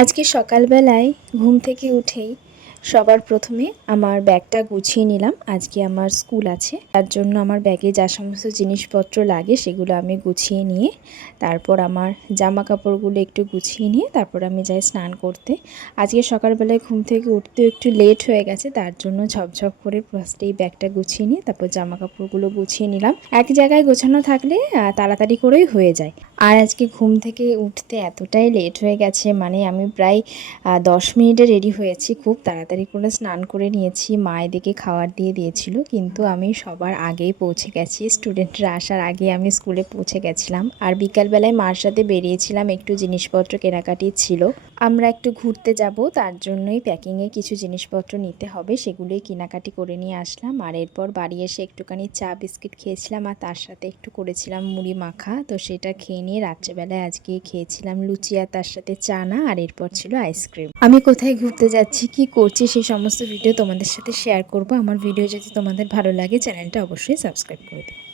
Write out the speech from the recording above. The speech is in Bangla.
আজকে সকালবেলায় ঘুম থেকে উঠেই সবার প্রথমে আমার ব্যাগটা গুছিয়ে নিলাম। আজকে আমার স্কুল আছে, তার জন্য আমার ব্যাগে যা সমস্ত জিনিসপত্র লাগে সেগুলো আমি গুছিয়ে নিয়ে তারপর আমার জামা কাপড়গুলো একটু গুছিয়ে নিয়ে তারপর আমি যাই স্নান করতে। আজকে সকালবেলায় ঘুম থেকে উঠতেও একটু লেট হয়ে গেছে, তার জন্য ঝপঝপ করে ফার্স্টেই ব্যাগটা গুছিয়ে নিয়ে তারপর জামা কাপড়গুলো গুছিয়ে নিলাম। এক জায়গায় গোছানো থাকলে তাড়াতাড়ি করেই হয়ে যায়। আর আজকে ঘুম থেকে উঠতে এতটাই লেট হয়ে গেছে, মানে আমি প্রায় 10 মিনিটে রেডি হয়েছি। খুব তাড়াতাড়ি করে স্নান করে নিয়েছি, মা এদিকে খাবার দিয়ে দিয়েছিল, কিন্তু আমি সবার আগেই পৌঁছে গেছি। স্টুডেন্টরা আসার আগে আমি স্কুলে পৌঁছে গেছিলাম। আর বিকালবেলায় মার সাথে বেরিয়েছিলাম, একটু জিনিসপত্র কেনাকাটি ছিল। আমরা একটু ঘুরতে যাব, তার জন্যই প্যাকিংয়ে কিছু জিনিসপত্র নিতে হবে, সেগুলোই কেনাকাটি করে নিয়ে আসলাম। আর এরপর বাড়ি এসে একটুখানি চা বিস্কিট খেয়েছিলাম, আর তার সাথে একটু করেছিলাম মুড়ি মাখা। তো সেটা খেয়ে নিয়ে রাত্রেবেলায় আজকে খেয়েছিলাম লুচি, আর তার সাথে চানা, আর এরপর ছিল আইসক্রিম। আমি কোথায় ঘুরতে যাচ্ছি, কি করছি, সেই সমস্ত ভিডিও তোমাদের সাথে শেয়ার করব। আমার ভিডিও যদি তোমাদের ভালো লাগে চ্যানেলটা অবশ্যই সাবস্ক্রাইব করে দিও।